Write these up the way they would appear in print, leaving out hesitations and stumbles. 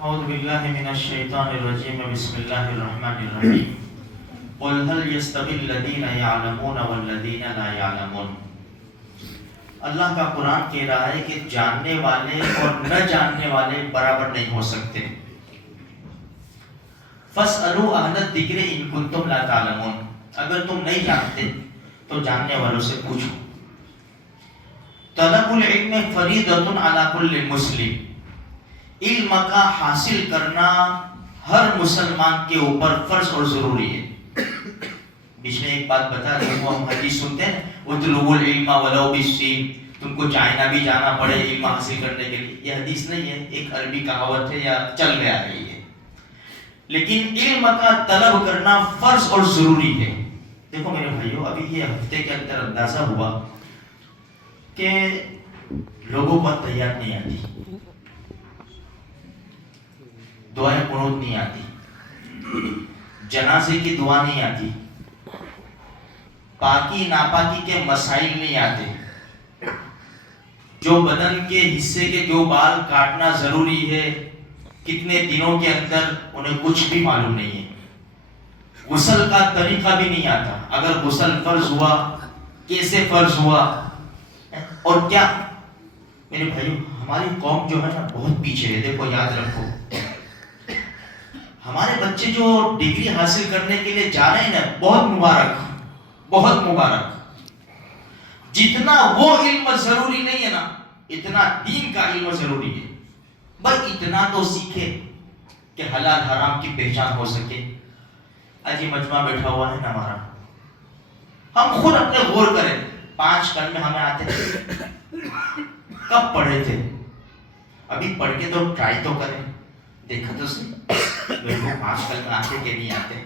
اعوذ باللہ من الشیطان الرجیم بسم اللہ الرحمن الرحیم قل هل يستوي الذین یعلمون والذین لا یعلمون۔ اللہ کا قرآن کہہ رہا ہے کہ جاننے والے اور نہ جاننے والے برابر نہیں ہو سکتے۔ فاسألوا اہل الذکر ان کنتم لا تعلمون، اگر تم نہیں جانتے تو جاننے والوں سے پوچھو۔ طلب العلم فریضۃ علی کل مسلم، علم کا حاصل کرنا ہر مسلمان کے اوپر فرض اور ضروری ہے۔ بیچ میں ایک بات بتا رہا ہوں، ہم حدیث سنتے ہیں اطلبوا العلم ولو بالسین، تم کو چائنا بھی جانا پڑے علم حاصل کرنے کے لیے، یہ حدیث نہیں ہے، ایک عربی کہاوت ہے یا چل گیا ہے یہ، لیکن علم کا طلب کرنا فرض اور ضروری ہے۔ دیکھو میرے بھائیو، ابھی یہ ہفتے کے اندر اندازہ ہوا کہ لوگوں کو تیار نہیں آتی، دعائیں قنوت نہیں آتی، جنازے کی دعا نہیں آتی، پاکی ناپاکی کے مسائل نہیں آتے، جو بدن کے حصے کے جو بال کاٹنا ضروری ہے کتنے دنوں کے اندر انہیں کچھ بھی معلوم نہیں ہے، غسل کا طریقہ بھی نہیں آتا، اگر غسل فرض ہوا کیسے فرض ہوا، اور کیا میرے بھائیو ہماری قوم جو ہے نا بہت پیچھے ہے۔ دیکھو یاد رکھو، ہمارے بچے جو ڈگری حاصل کرنے کے لیے جا رہے ہیں نا، بہت مبارک بہت مبارک، جتنا وہ علم ضروری نہیں ہے نا اتنا دین کا علم ضروری ہے۔ بس اتنا تو سیکھے کہ حلال حرام کی پہچان ہو سکے۔ آج یہ مجمع بیٹھا ہوا ہے نا ہمارا، ہم خود اپنے غور کریں، 5 کلمے ہمیں آتے تھے، کب پڑھے تھے؟ ابھی پڑھ کے تو ٹرائی تو کریں، دیکھا تو صحیح میرے کو 5 کلمے آتے کہ نہیں آتے۔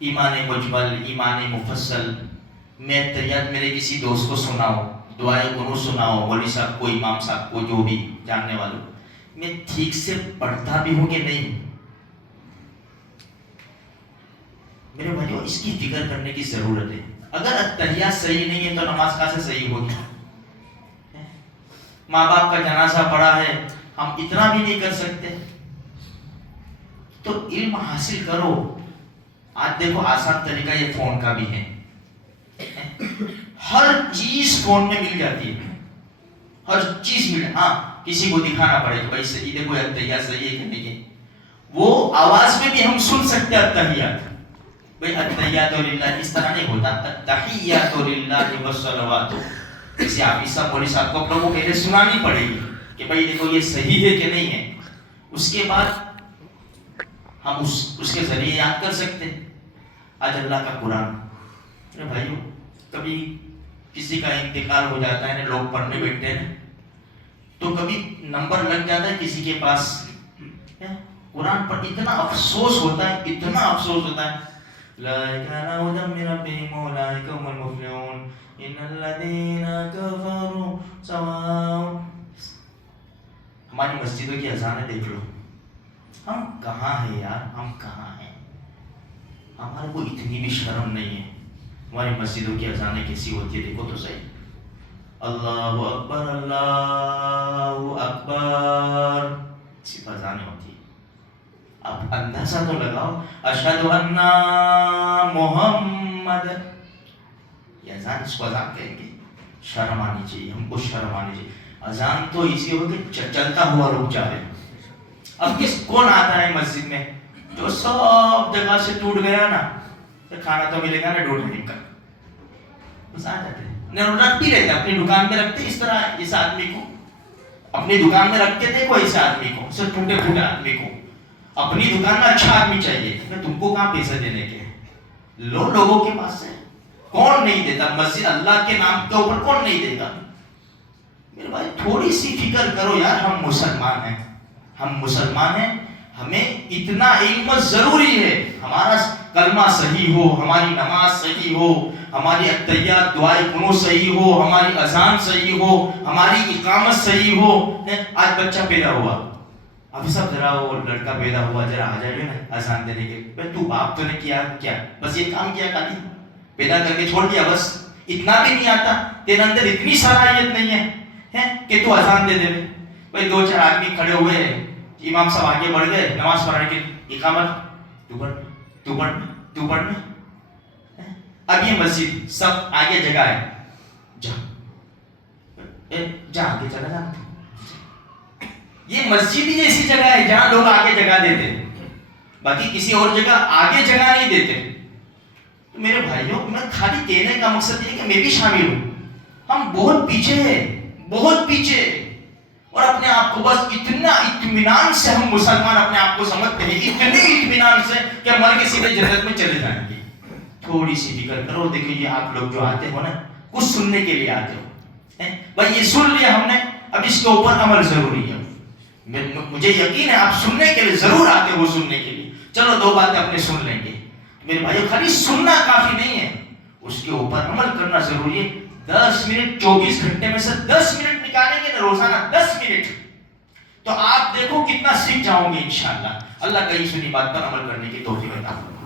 ایمان مجمل، ایمان مفصل، میں تیار میرے کسی دوست کو سناؤ، دعائیں قنوت سناؤ، مولوی صاحب کو، امام صاحب کو، جو بھی جاننے والوں، میں ٹھیک سے پڑھتا بھی ہوں کہ نہیں؟ میرے بھائیو اس کی فکر کرنے کی ضرورت ہے۔ اگر اتحیات صحیح نہیں ہے تو نماز کہاں سے صحیح ہوگی؟ ماں باپ کا جنازہ پڑا ہے، ہم اتنا بھی نہیں کر سکتے، تو علم حاصل کرو۔ آج دیکھو آسان طریقہ یہ فون کا بھی ہے، ہر چیز فون میں مل جاتی ہے، ہر چیز مل، ہاں کسی کو دکھانا پڑے کہ بھائی صحیح دیکھو اتحیات صحیح ہے کہ نہیں ہے، وہ آواز میں بھی ہم سن سکتے ہیں اتحیات، بھائی اتحیات للہ، اس طرح نہیں ہوتا، اتحیات للہ والصلوات، جیسے حافظ صاحب مولوی صاحب کو اپنے کو پہلے سنانی پڑے گی کہ بھائی دیکھو یہ صحیح ہے کہ نہیں ہے، اس کے بعد ہم اس کے ذریعے یاد کر سکتے ہیں۔ آج اللہ کا قرآن، میرے بھائیو کبھی کسی کا انتقال ہو جاتا ہے نا، لوگ پڑھنے بیٹھتے ہیں تو کبھی نمبر لگ جاتا ہے کسی کے پاس، قرآن پر اتنا افسوس ہوتا ہے، اتنا افسوس ہوتا ہے، لا الہ الا من ربهم اولئک هم المفلحون ان الذین کفروا سواء۔ ہماری مسجدوں کی اذانیں دیکھ لو، ہم کہاں ہیں یار، ہم کہاں ہیں؟ ہمارے کو اتنی بھی شرم نہیں ہے، ہماری مسجدوں کی اذانیں کیسی ہوتی ہے دیکھو تو صحیح، اللہ اکبر اللہ اکبر، صرف اذانیں ہوتی ہیں۔ اب اندازہ تو لگاؤ، اشہد ان محمد، یہ اذان، اس کو اذان کہیں گے؟ شرم آنی چاہیے، ہم کو شرم آنی چاہیے۔ اذان تو اسی ہو کہ چلتا ہوا رک جائے۔ اب کون آتا ہے مسجد میں جو سب جگہ سے ٹوٹ گیا نا، تو کھانا تو ملے گا نا ڈھونڈنے کا، بس آ جاتے ہیں، رکھ بھی رہتے اپنی دکان میں رکھتے، اس طرح اس آدمی کو اپنی دکان میں رکھ کے دیکھو، اس آدمی کو، صرف ٹوٹے پھوٹے آدمی کو اپنی دکان میں اچھا آدمی چاہیے، میں تم کو کہاں پیسے دینے کے، لوگوں کے پاس سے کون نہیں دیتا؟ مسجد اللہ کے نام کے اوپر کون نہیں دیتا؟ میرے بھائی تھوڑی سی فکر کرو یار، ہم مسلمان ہیں، ہم مسلمان ہیں، ہمیں اتنا علم ضروری ہے، ہمارا کلمہ صحیح ہو، ہماری نماز صحیح ہو، ہماری اتحیات دعائیں قنوت صحیح ہو، ہماری اذان صحیح ہو، ہماری اقامت صحیح ہو۔ آج بچہ پیدا ہوا، ابھی سب ذرا وہ لڑکا پیدا ہوا، ذرا آ جائے نا اذان دینے کے، بھائی تو باپ تو نے کیا کیا؟ بس یہ کام کیا، خالی پیدا کر کے چھوڑ دیا، بس اتنا بھی نہیں آتا، تیرے اندر اتنی صلاحیت نہیں ہے کہ تو اذان دے دے۔ بھائی 2-4 آدمی کھڑے ہوئے، امام صاحب آگے بڑھ گئے نماز پڑھنے کے، اقامت تو پڑھنا. اب یہ مسجد سب آگے جگہ ہے، جا آگے چلا جا. یہ مسجد ہی ایسی جگہ ہے جہاں لوگ آگے جگہ دیتے، باقی کسی اور جگہ آگے جگہ نہیں دیتے. تو میرے بھائیوں، میں خالی کہنے کا مقصد یہ کہ میں بھی شامل ہوں. ہم بہت پیچھے ہیں، بہت پیچھے، اور اپنے آپ کو بس اتنا اطمینان سے ہم مسلمان اپنے آپ کو سمجھتے ہیں، اتنے اطمینان سے کہ مر کے سیدھے جنت میں چلے جائیں گے. تھوڑی سی فکر کرو. دیکھیں یہ آپ لوگ جو آتے ہو نا، کچھ سننے کے لیے آتے ہو، بھائی یہ سن لیا ہم نے، اب اس کے اوپر عمل ضروری ہے. مجھے یقین ہے آپ سننے کے لیے ضرور آتے ہو، سننے کے لیے. چلو 2 باتیں اپنے سن لیں گے. میرے بھائیو، خالی سننا کافی نہیں ہے، اس کے اوپر عمل کرنا ضروری ہے. 10 منٹ 24 گھنٹے میں سے 10 منٹ نکالیں گے نا روزانہ، 10 منٹ، تو آپ دیکھو کتنا سیکھ جاؤ گے انشاءاللہ. اللہ کہیں سنی بات پر عمل کرنے کی توفیق عطا فرمائے.